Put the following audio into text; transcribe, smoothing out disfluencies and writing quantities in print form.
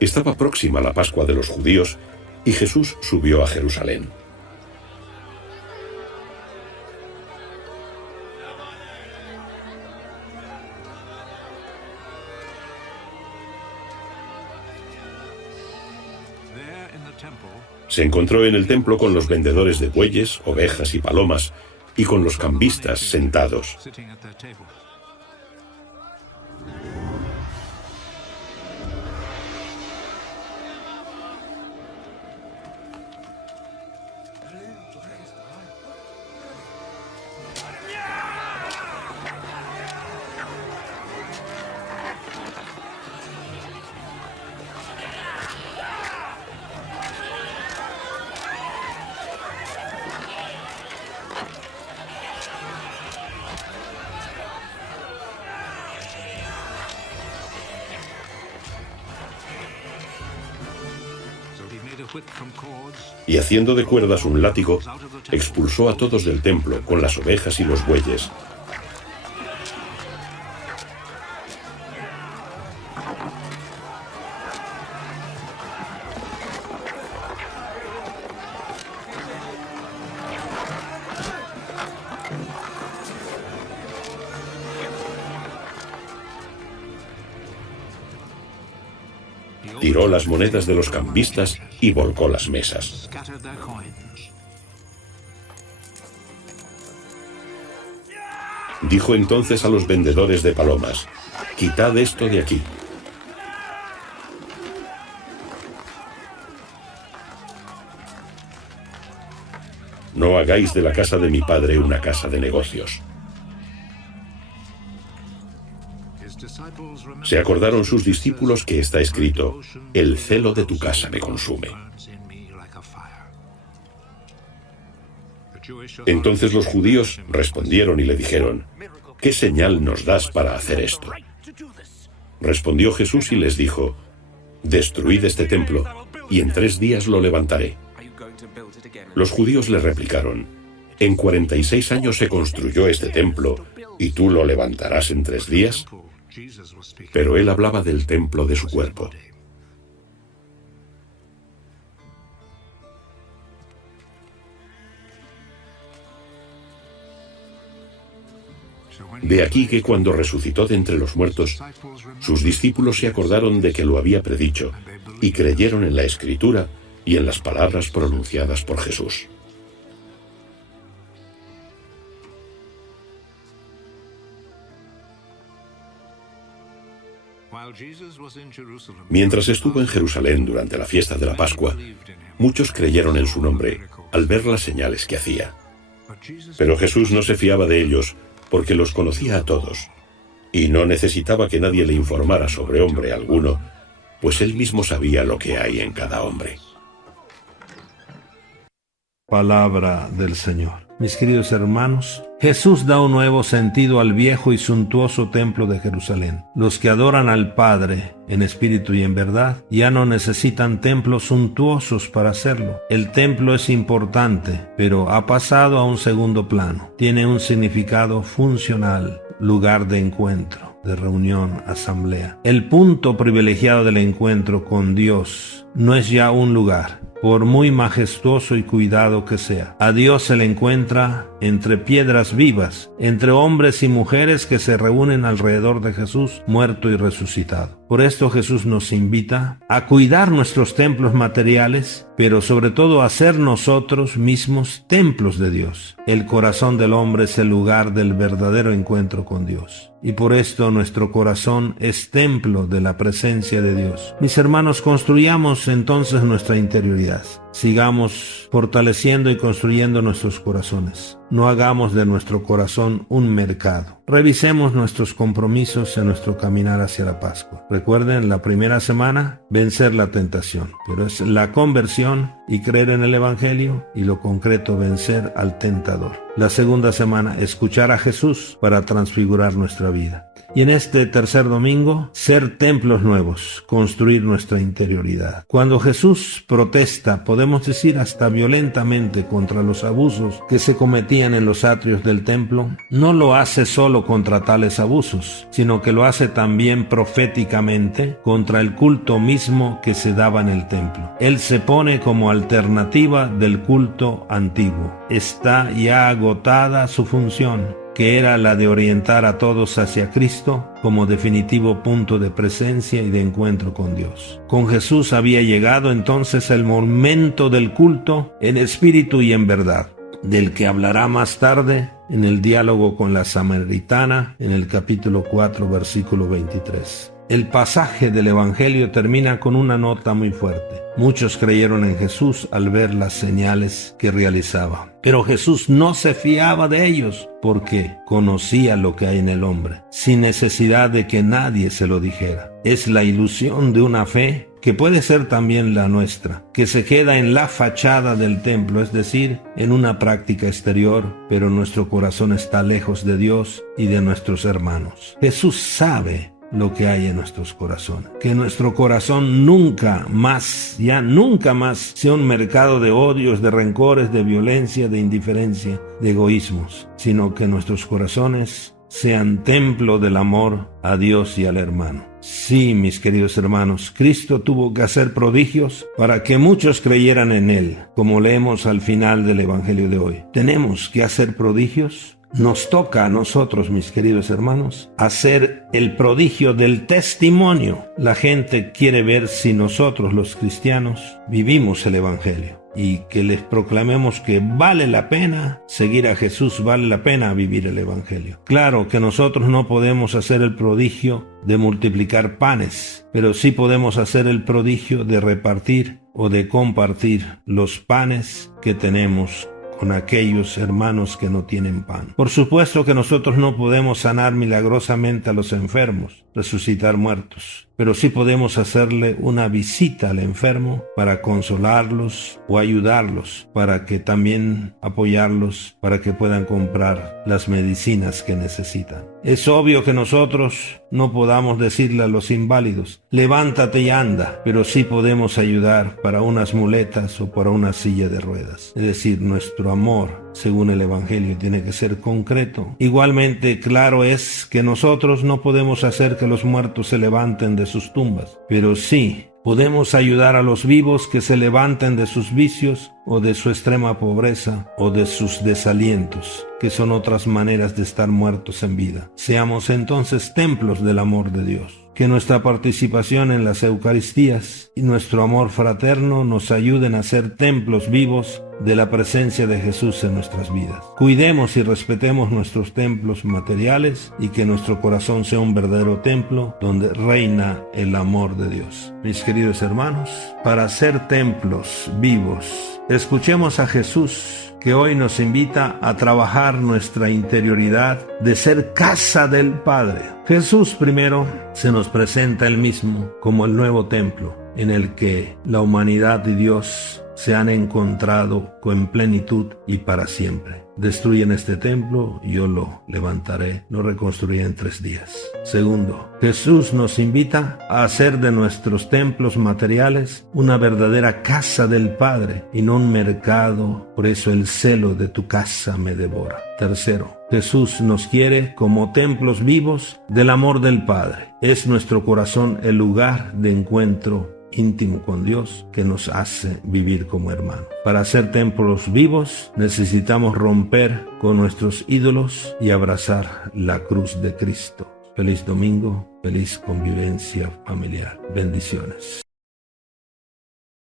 Estaba próxima la Pascua de los judíos y Jesús subió a Jerusalén. Se encontró en el templo con los vendedores de bueyes, ovejas y palomas, y con los cambistas sentados. Y haciendo de cuerdas un látigo, expulsó a todos del templo con las ovejas y los bueyes. Tiró las monedas de los cambistas y volcó las mesas. Dijo entonces a los vendedores de palomas: «Quitad esto de aquí». No hagáis de la casa de mi padre una casa de negocios. Se acordaron sus discípulos que está escrito: «El celo de tu casa me consume». Entonces los judíos respondieron y le dijeron: «¿Qué señal nos das para hacer esto?». Respondió Jesús y les dijo: «Destruid este templo, y en 3 días lo levantaré». Los judíos le replicaron: «¿En 46 años se construyó este templo, y tú lo levantarás en 3 días?» Pero él hablaba del templo de su cuerpo. De aquí que cuando resucitó de entre los muertos, sus discípulos se acordaron de que lo había predicho y creyeron en la Escritura y en las palabras pronunciadas por Jesús. Mientras estuvo en Jerusalén durante la fiesta de la Pascua, muchos creyeron en su nombre al ver las señales que hacía. Pero Jesús no se fiaba de ellos porque los conocía a todos y no necesitaba que nadie le informara sobre hombre alguno, pues él mismo sabía lo que hay en cada hombre. Palabra del Señor. Mis queridos hermanos, Jesús da un nuevo sentido al viejo y suntuoso templo de Jerusalén. Los que adoran al Padre en espíritu y en verdad ya no necesitan templos suntuosos para hacerlo. El templo es importante, pero ha pasado a un segundo plano. Tiene un significado funcional, lugar de encuentro, de reunión, asamblea. El punto privilegiado del encuentro con Dios no es ya un lugar, por muy majestuoso y cuidado que sea. A Dios se le encuentra entre piedras vivas, entre hombres y mujeres que se reúnen alrededor de Jesús, muerto y resucitado. Por esto Jesús nos invita a cuidar nuestros templos materiales, pero sobre todo a ser nosotros mismos templos de Dios. El corazón del hombre es el lugar del verdadero encuentro con Dios. Y por esto nuestro corazón es templo de la presencia de Dios. Mis hermanos, construyamos entonces nuestra interioridad. Sigamos fortaleciendo y construyendo nuestros corazones. No hagamos de nuestro corazón un mercado. Revisemos nuestros compromisos en nuestro caminar hacia la Pascua. Recuerden, la primera semana, vencer la tentación. Pero es la conversión y creer en el Evangelio, y lo concreto, vencer al tentador. La segunda semana, escuchar a Jesús para transfigurar nuestra vida. Y en este tercer domingo, ser templos nuevos, construir nuestra interioridad. Cuando Jesús protesta, podemos decir hasta violentamente, contra los abusos que se cometían en los atrios del templo, no lo hace solo contra tales abusos, sino que lo hace también proféticamente contra el culto mismo que se daba en el templo. Él se pone como alternativa del culto antiguo. Está ya agotada su función, que era la de orientar a todos hacia Cristo como definitivo punto de presencia y de encuentro con Dios. Con Jesús había llegado entonces el momento del culto en espíritu y en verdad, del que hablará más tarde en el diálogo con la samaritana en el capítulo 4, versículo 23. El pasaje del Evangelio termina con una nota muy fuerte. Muchos creyeron en Jesús al ver las señales que realizaba. Pero Jesús no se fiaba de ellos porque conocía lo que hay en el hombre, sin necesidad de que nadie se lo dijera. Es la ilusión de una fe que puede ser también la nuestra, que se queda en la fachada del templo, es decir, en una práctica exterior, pero nuestro corazón está lejos de Dios y de nuestros hermanos. Jesús sabe lo que hay en nuestros corazones. Que nuestro corazón nunca más sea un mercado de odios, de rencores, de violencia, de indiferencia, de egoísmos, sino que nuestros corazones sean templo del amor a Dios y al hermano. Sí, mis queridos hermanos, Cristo tuvo que hacer prodigios para que muchos creyeran en Él, como leemos al final del Evangelio de hoy. ¿Tenemos que hacer prodigios? Nos toca a nosotros, mis queridos hermanos, hacer el prodigio del testimonio. La gente quiere ver si nosotros, los cristianos, vivimos el Evangelio y que les proclamemos que vale la pena seguir a Jesús, vale la pena vivir el Evangelio. Claro que nosotros no podemos hacer el prodigio de multiplicar panes, pero sí podemos hacer el prodigio de repartir o de compartir los panes que tenemos con aquellos hermanos que no tienen pan. Por supuesto que nosotros no podemos sanar milagrosamente a los enfermos, resucitar muertos, pero sí podemos hacerle una visita al enfermo para consolarlos o ayudarlos, para que también apoyarlos, para que puedan comprar las medicinas que necesitan. Es obvio que nosotros no podamos decirle a los inválidos, levántate y anda, pero sí podemos ayudar para unas muletas o para una silla de ruedas. Es decir, nuestro amor, según el Evangelio, tiene que ser concreto. Igualmente, claro es que nosotros no podemos hacer que los muertos se levanten de sus tumbas, pero sí podemos ayudar a los vivos que se levanten de sus vicios o de su extrema pobreza o de sus desalientos, que son otras maneras de estar muertos en vida. Seamos entonces templos del amor de Dios. Que nuestra participación en las Eucaristías y nuestro amor fraterno nos ayuden a ser templos vivos de la presencia de Jesús en nuestras vidas. Cuidemos y respetemos nuestros templos materiales y que nuestro corazón sea un verdadero templo donde reina el amor de Dios. Mis queridos hermanos, para ser templos vivos, escuchemos a Jesús, que hoy nos invita a trabajar nuestra interioridad de ser casa del Padre. Jesús primero se nos presenta él mismo como el nuevo templo en el que la humanidad y Dios se han encontrado con plenitud y para siempre. Destruyen este templo, yo lo levantaré, lo reconstruiré en 3 días. Segundo, Jesús nos invita a hacer de nuestros templos materiales una verdadera casa del Padre y no un mercado, por eso el celo de tu casa me devora. Tercero, Jesús nos quiere como templos vivos del amor del Padre. Es nuestro corazón el lugar de encuentro íntimo con Dios que nos hace vivir como hermanos. Para ser templos vivos necesitamos romper con nuestros ídolos y abrazar la cruz de Cristo. Feliz domingo, feliz convivencia familiar. Bendiciones.